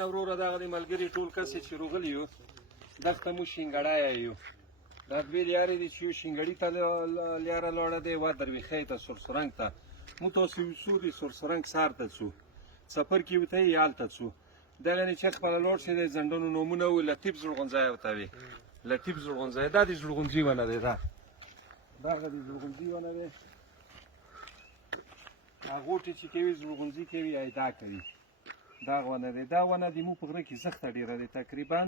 نه وروره دغه د ملګري ټول کس چې روغلي یو دغه ته مو شینګړی یو دا دوی لیارې دي چې یو شینګړي ته لیاره لاړه دی و درویخۍ ته سرسرنګ ته مو تاسو یوسو د سرسرنګ سر ته څو سفر کې وته یې هلته څو دغه نه چې خپله لاړ شي د زنډانو نومونه و لطیف زړغونځی ورته وي لطیف زړغونځی دا د زړغونځي ونه دی دغه د زړغونځي ونه دی غوټې چې کوي زړغونځي کوي یا دا کوي دغه ونه دی دا ونه د مو په غره کې زښته ډېره دی تقریبا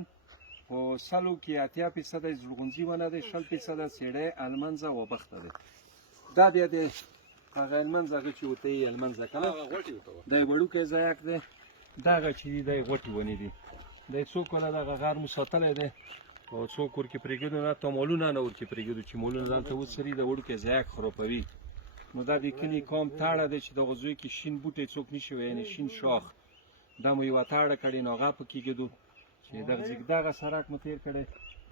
په سلو کې 80% یې زړغونځي ونه دی 60% څېړی المنځه وبخته دی دا بیا د هغه المنځ هغه چې ورته یې المنځه که نه دا یې وړوکی ځایک دی دغه چې دي دا یې غوټې ونې دي دا یې څو کاله دغه غر مو ساتلی دی او څوک ورکې پرېږدو نه تامالونه نه ورکې پرېږدو چې مالونه دلته وڅري د وړوکی ځایک خرابوي نو دا د کلي قام تاړه دی چې دغه ځای کې شین بوټی څوک نشي ویلی شین شاخ دا مو یوه تاړه کړې نو هغه پکې ږدو چې دغه سړک مو تېر کړی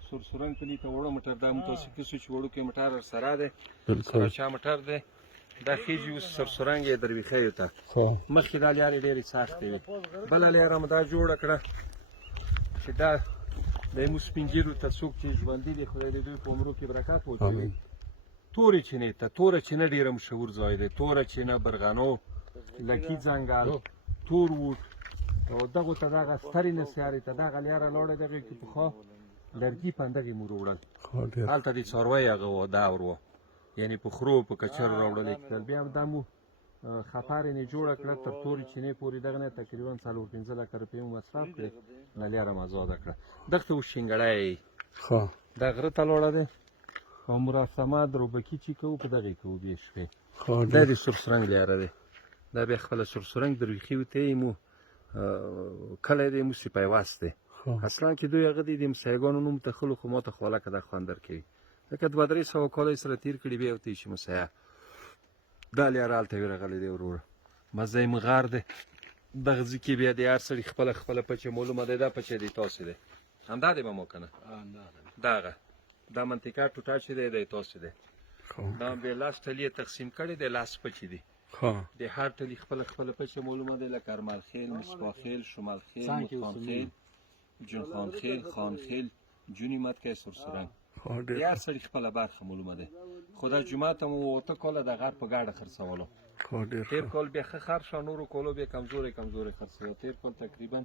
سرسرنګ کلي ته وړه موټر دا مو تاسو کسو چې وړوکی موټر ورسره دی سراچا موټر دی دا خیږي اوس سرسرنګ یې درویخیو ته مخکې دا لیارې ډېرې سختې وي بله لیاره مو دا جوړه کړه چې دا د مو سپین ږیرو ته څوک چې ژوندي دي خدای د دوی په عمرو کې برکت واچوي تورې چینې ته توره چینه ډېره مشهور ځای دی توره چینه برغنو لکي ځنګل تور ووټ او دغو ته دغه سترې نسیارې ته دغه لیاره لاړه دغې کې پخوا لرګي پندغې مو راوړل هلته د څاروی هغه و دور و یعنې په خرو په کچرو راوړل یې کېدل بیا دا مو خطر یې جوړه کړه تر تورې چینې پورې دغه نه تقریبا 4-5 لکه روپۍ مو مصرف کړې نه لیاره مو ازاده کړه دغه ته اوس شینګړی دا غره ته لاړه دی او مراسمات روبکي چې کوو په دغې کوو بیا شپې دا د سرسرنګ لیاره دی دا بیا خپله سرسرنګ درویخي ورته یې مو کلی دی موسې پیوست دی اصلا کې دوی هغه دي د مسیحګانو نوم تخلو خو ماته خو هلکه دا خوند درکوي لکه 200-300 کاله یې سره تېر کړي بیا ورته یې شي مسیحه دا لیاره هلته وي راغلی دی وروره مزه یې مغار دی دغه ځای کې بیا د هر سړي خپله پچه معلومه دی دا پچه دی تاسې دی همدا دی به مو که نه دغه دا منطقه ټوټه چې دی دی تاسې دی دا بیا لاس ټلي یې تقسیم کړی دی لاس پچې دي د هر ټلي خپله پچه معلومه دی لکه ارملخیل مصباخیل شمالخیل متخانخیل جونخانخیل خانخیل جونی متکی سرسرنګ د هر سړي خپله برخه معلومه دی خو دا جومات ته مو 8 کاله د غر په ګاډه خرڅولو تېر کال بیا ښه خرڅ شو نورو کالو بیا کمزورې خرڅوي تېر کال تقریبا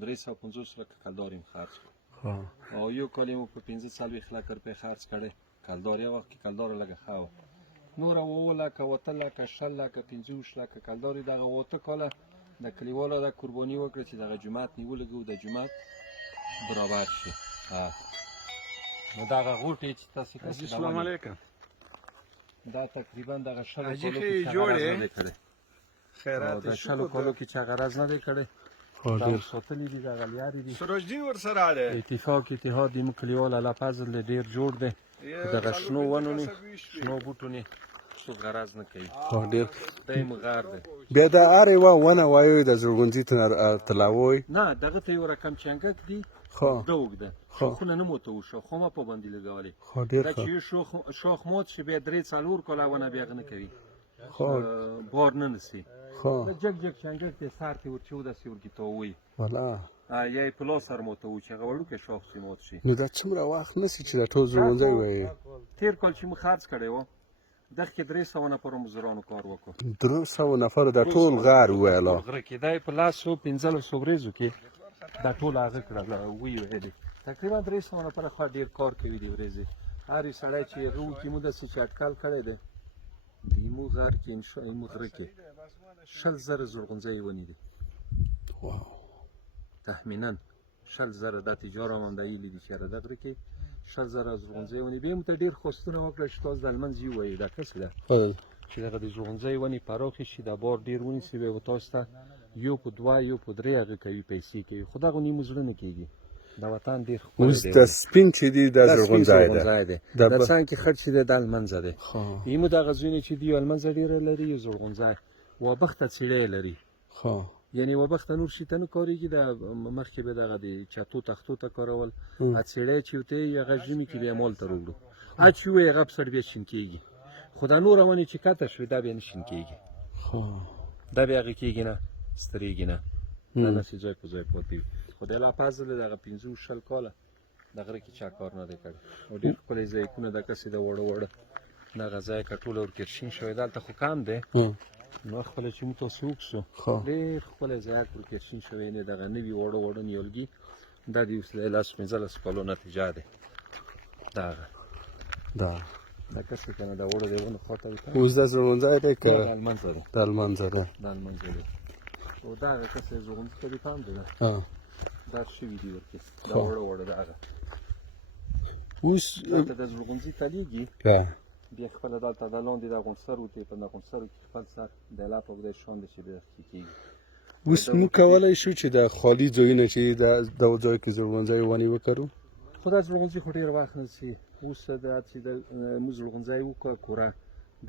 350 لکه کلدار یې خرڅ کړو او یو کال یې مو په 45 لکه روپۍ خرڅ کړی کلدار یو وخت کې کلدار لږه ښه وه نوره 9 لکه 8 لکه 6 لکه 25 لکه کلدار یې دغه 8 کاله د کلیوالو دا قرباني وکړه چې دغه جومات نیولږو د جومات برابر شي نو دغه غوټې چې تاسې السلام علیکم دا تقریبا دغه 6 کالو کې غرض نه دی کړی او د 6 کالو کې چې غرض نه دی کړی دا ساتلي دي دغه لیارې دي سراجدین ورسره دی اتحاد د موږ کلیوال الله فضل دی ډېر جوړ دی دغه شنو ونو نه شنو بوټو نه څوک غرض نه کوي دا یې مغار دی بیا دا هر یوه ونه وایو د زړغونځي تلاوی نه دغه ته یو رقم چنګک دی ده اوږده شاخونه نه مو ته و شاخونه په باندې لګولې دا چې یو شاخ مات شي بیا 3-4 کاله ونه بیا هغه نه کوي بار نه نیسي دا جګ چنګک دی سر ته ورچو داسې ورکې تاووي یا یې په لاس سر ماته و چې هغه وړوکی شاخ چې مات شي نو دا څومره وخت نیسي چې دا ټول زړغونځی وایي تېر کال چې مو خرڅ کړی و دغه کې 300 نفرو مزدورانو کار وکړو 300 نفرو دا ټول غار وویله غره کې دا یې په 1500 ورځو کې دا ټول هغه کړل ویلې تقریبا 300 نفره خوا ډېر کار کوي دې ورځې هر یو سړی چې هغه وکړي مو داسې چې اټکل کړی دی د ایمو غر کې ایمو غره کې 100,000 زرغونځۍ ونې دي تخمینا 100,000 دا تجاره هم دا ویلي دي چې د غره کې 100,000 زرغونځۍ ونې بیا مو ته ډېر خواستونه وکړه چې تاسو د المنځ ووایي دا کسې ده چې دغه د زرغونځۍ ونې پراخې شي دا بار ډېر ونیسي بیا به تاسو ته یو په 2 یو په 3 هغه کوي پیسې کوي خو دغه نیمو زړه نه کېږي دا وطن ډېر ښکلی دی د سپین چې دی دا زرغونځی دی د څنګ کې خټ چې دی دا المنځه دی ایمو دغه ځایونه چې دي المنځه ډېره لري یو زرغونځی وابخته څېړۍ لري یعنې وابخته نور شي ته نه کارېږي د مخکې به دغه د چتو تختو ته کارول څېړۍ چې ورته یې هغه ژمي کې بیا مال ته راوړو چې ووایي هغه پسړ بیا شین کېږي خو دا نوره ونې چې کته شوې دا بیا نه شین کېږي دا بیا هغې کېږي نه سترېږي نه دا داسې ځای په ځای پاتې وي خو د لا پازه دغه 15 کاله د غره کې چا کار نه دی کړی او ډېر ښکلی ځایونه دغه سې د وړه وړه دغه ځای که ټوله ورکرشین شوی دلته خو کم دی نو خپله چې موږ تاسې وکړو ډېر ښکلی ځایات ورکرشین شوی دی دغه نوي وړه وړه نیالګي دا د اوس د 15 کالو نتیجه دی دغه دغه څه که نه د وړه دی ونه خواته وي اوس دا زرغونځی دی که د المنځه دی د المنځه دی د المنځه دی او دغه کسې زرغونځي ته دې پام دی دا شوي دي ورکې دا وړه وړه دغه اوس دلته د زرغونځي تلیږي بیا خپله دلته د لاندې د غونسرو دی په د غونسرو کې خپل سر د لا په اوږده شان دی چې د کېږي اوس موږ کولی شو چې د خالي ځایونه چې دغه ځای کې زرغونځی ونې وکړو خو دا زرغونځي خو ډېر وخت نیسي اوس دا چې موږ زرغونځی وکړو کوره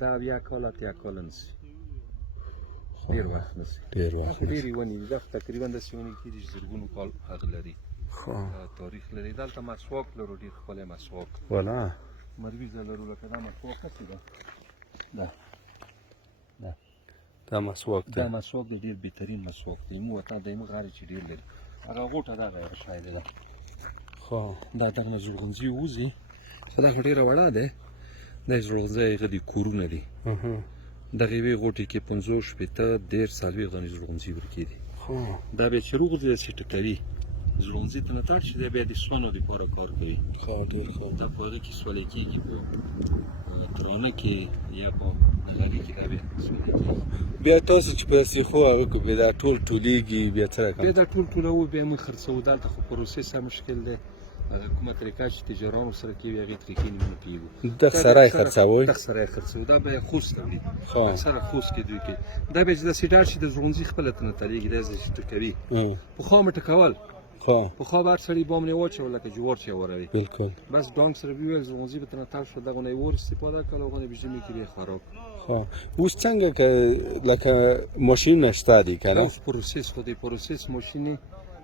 دا 80 کاله 80 کاله نیسي ډېر وخت نیسي ډېرې ونې دي دا خو تقریبا داسې ونې کېږي چې زرګونو کال هغه لري تاریخ لري دلته مسواک لرو ډېر ښکلی مسواک والا مرویزه لرو لکه دا مسواک هسې ده دا مسواک دی دا مسواک دی ډېر بهترین مسواک دی مو وطن دی مو غاړې چې ډېر لري هغه غوټه دغه یوه شی دی دا دغه نه زرغونځي ووځي خو دا خو ډېره وړه دی دا زرغونځی هغه دي کورونه دي دغه یوې غوټې کې 50 شپېته 10 څلوېښت دانې زرغونځي ورکې دي دا بیا چې روغ دی داسې ټکوي زرغونځي ته نه تړ چې دی بیا د سونو دپاره کار کوي دا په هغه کې سولی کېږي په ترانه کې یا په غلي کې دا بیا سولی کېږي بیا تاسو چې په سیخو هغه کو بیا دا ټول ټولېږي بیا څه رقم بیا دا ټول ټولوو بیا موږ خرڅوو دلته خو پروسس هم مشکل دی هغه کومه طریقه چې تجارانو سره کوي هغې طریقې نه موږ پوهېږو دغه سره یې خرڅوئ دغه سره یې خرڅوو دا بیا خوست تولیدي اکثره خوست کې دوی کوي دا بیا چې داسې ډاډ شي د زرغونځي خپله ته نه تلیږي دا چې ټکوي پخوا مې ټکول پخوا به هر سړي بام نه واچول لکه جوار چې واروي بالکل بس ډانګ سره ویل زرغونځي به ترنه تړ شو دغه نه یې اور استفاده کړل هغه نه به ژمي کې بیا خراب اوس څنګه که لکه ماشینونه شته دي که نه اوس پروسس خو دی پروسس ماشینې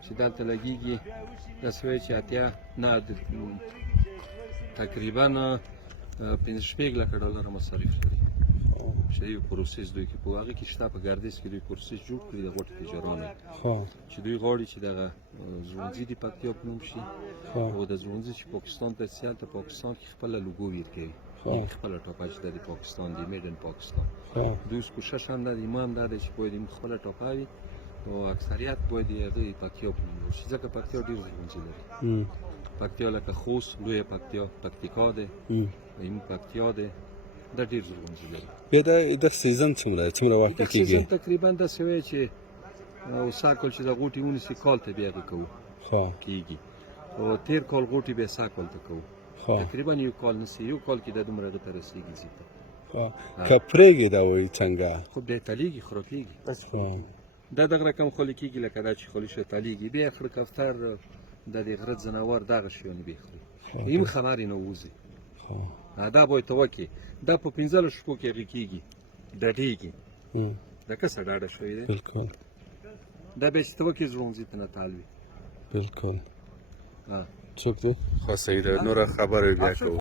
چې دلته لګېږي داسې وایي چې اتیا نه تقریبا 15 لکه ډالره مصارف لري چې یو پروسس دوی کې په هغه کې شته په ګردیز کې دوی پروسس جوړ کړي د غوټې تجارانو چې دوی غواړي چې دغه زرغونځي د پکتیا په نوم شي او د زرغونځي چې پاکستان ته ځي هلته پاکستان کې خپله لوګو ورکوي خپله ټاپه چې دا د پاکستان دی میډ ان پاکستان دوی اوس کوشش هم دا د ایمان دا دی چې باید موږ خپله ټاپه وي او اکثریت باید د هغې پکتیا په نوم وشي ځکه پکتیا ډېر زرغونځي لري پکتیا لکه خوست لویه پکتیکا دی ایم پکتیا دی دا ډېر زرغونځي لري بیا د سیزن څومره وخت دا کېږي سیزن تقریبا داسې وایي چې سږ کال چې دا غوټې ونیسي کال ته بیا هغې کوو کېږي او تېر کال غوټې بیا سږ کال ته کوو تقریبا یو کال نیسي یو کال کې دا دومره هغې ته رسېږي ځي ته که پرېږدي دا وایي څنګه خو بیا تلیږي خراپېږي دا دغه رقم خولې کېږي لکه دا چې خولې شوی تلیږي بیا خړ کفتر د دې غره ځناور دغه شیانې بیا خوري ایم خبر یې نه ووځي دا باید ته وکړې دا په 15 شپو کې هغې کېږي ډډېږي دا کسه ډاډه شوی دی بالکل دا بیا چې ته وکړې زرغونځي ته نه تال وي بالکل څوک دی خو صحیح ده نوره خبره بیا کوو